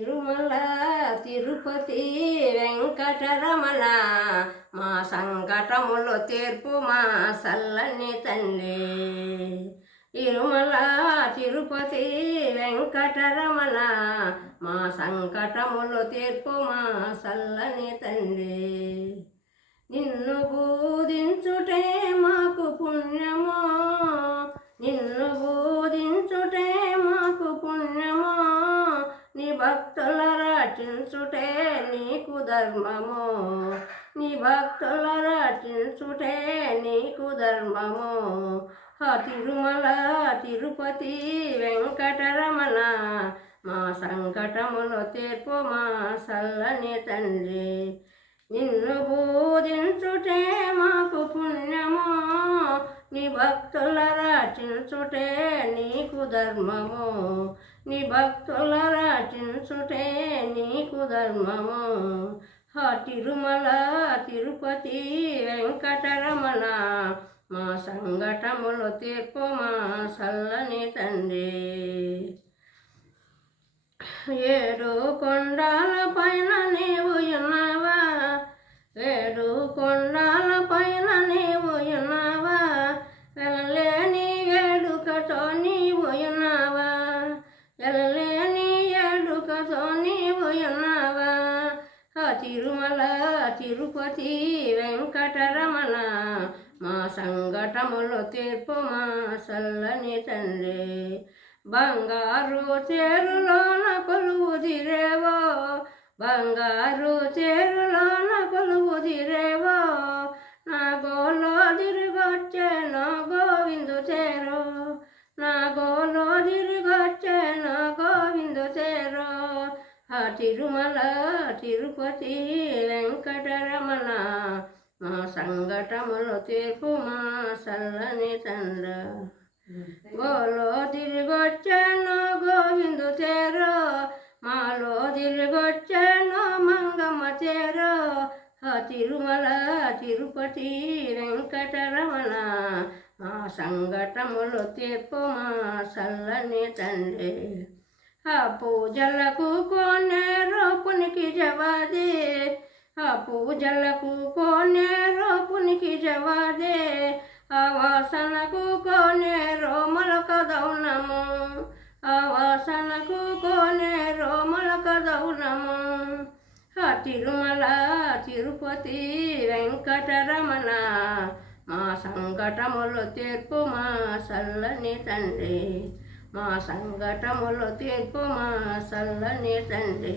తిరుమల తిరుపతి వెంకటరమణ మా సంకటములు తీర్పు మా సల్లని తండ్రి. తిరుమల తిరుపతి వెంకటరమణ మా సంకటములు తీర్పు మా సల్లని తండ్రి. నిన్ను బోధించుటే మాకు పుణ్యమో, నిన్ను బోధించుటే మాకు పుణ్యమో, నీ భక్తుల రచించుటే నీకు ధర్మము, నీ భక్తుల రచించుటే నీకు ధర్మము. తిరుమల తిరుపతి వెంకటరమణ మా సంకటములు తీర్పు మా సల్లని తండ్రి. నిన్ను బోధించుటే మాకు పుణ్యము, నీ భక్తుల రచించుటే నీకు ధర్మము, నీ భక్తుల రచించుటే నీకు ధర్మము. తిరుమల తిరుపతి వెంకటరమణ మా సంకటములు తీర్పు మా సల్లని తండ్రి. ఏడు కొండల పైన నీవు ఉన్నావా, ఏడు కొండల పైన నీవు ఉన్నావా, వెళ్ళలేని వేడుకతో నీవు ఉన్నావా, వెళ్ళలేని వేడుకతో నీవు ఉన్నావా. తిరుమల తిరుపతి వెంకటరమణ మా సంకటములు తీర్పు మా సల్లని తండ్రి. బంగారు చేరులోన కొలువుదిరేవో, బంగారు చేరులోన కొలువుదిరేవో, నా గోలో తిరిగొచ్చేనో గోవిందు చేరో, నా గోలో తిరిగొచ్చేనో గోవిందు చేరో. తిరుమల తిరుపతి వెంకటరమణ మా సంకటములు తీర్పు మా సల్లని తండ్రి. గోలో తిరిగొచ్చాను గోవిందు చేరో, మాలో తిరిగొచ్చాను మంగమ్మ చేరో. తిరుమల తిరుపతి వెంకటరమణ మా సంకటములు తీర్పు మా సల్లని తండ్రి. పూజలకు కోనేరు పునికి జవాదే, పూజలకు కోనేరు పునికి జవాదే, వాసనకు కోనేరు మొలకదౌనము, వాసనకు కోనేరు మొలకదౌనము. తిరుమల తిరుపతి వెంకటరమణ మా సంకటములు తీర్పు మా సల్లని తండ్రి, మా సంకటములు తీర్పు మా సల్లని తండ్రి.